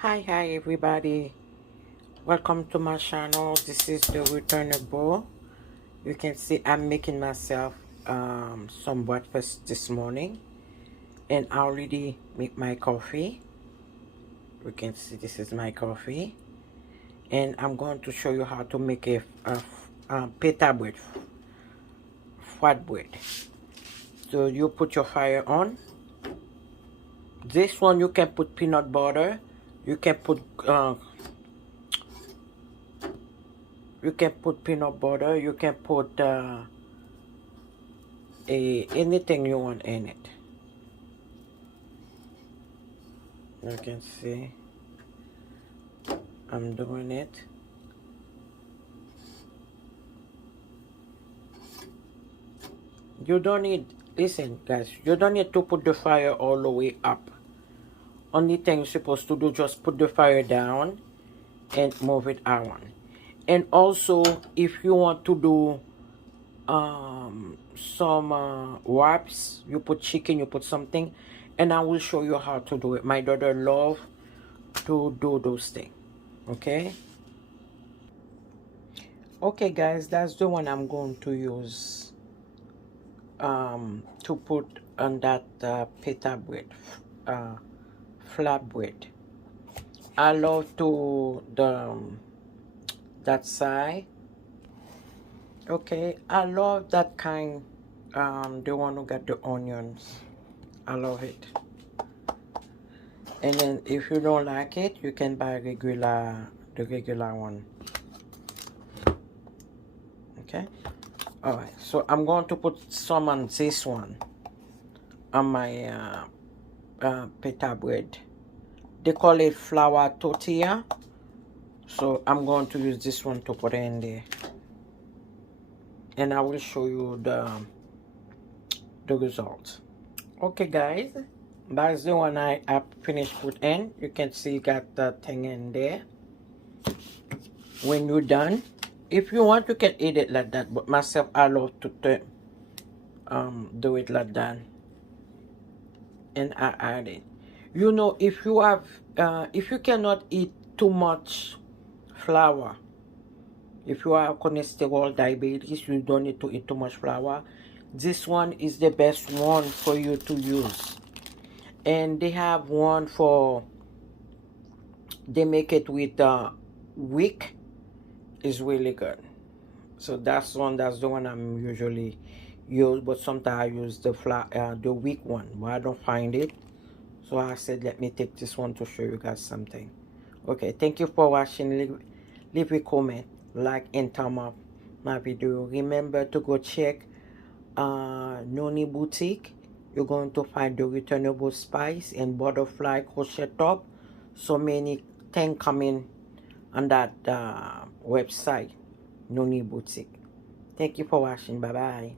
Hi everybody, welcome to my channel. This is the returnable. You can see I'm making myself some breakfast this morning, and I already make my coffee. You can see this is my coffee, and I'm going to show you how to make a pita bread, flat bread. So you put your fire on. This one you can put peanut butter, you can put peanut butter, you can put anything you want in it. You can see I'm doing it. You don't need, listen guys, you don't need to put the fire all the way up. Only thing you're supposed to do, just put the fire down and move it around. And also, if you want to do some wraps, you put chicken, you put something, and I will show you how to do it. My daughter love to do those things. Okay guys, that's the one I'm going to use to put on that pita bread, flat bread. I love to that side. Okay, I love that kind, the one who got the onions. I love it. And then if you don't like it, you can buy the regular one. Okay. All right. So I'm going to put some on this one, on my pita bread. They call it flour tortilla. So I'm going to use this one to put in there, and I will show you the results. Okay guys, that's the one I finished put in. You can see you got that thing in there. When you're done, if you want, you can eat it like that, but myself, I love to do it like that, and I add it. You know, if you have if you cannot eat too much flour, if you have cholesterol, diabetes, you don't need to eat too much flour. This one is the best one for you to use. And they have one for, they make it with wheat. Is really good. So that's the one I'm usually use, but sometimes I use the wheat one, but I don't find it. So I said, let me take this one to show you guys something. Okay, thank you for watching. Leave a comment, like, and thumb up my video. Remember to go check Noni Boutique. You're going to find the returnable spice and butterfly crochet top. So many things coming on that website, Noni Boutique. Thank you for watching. Bye bye.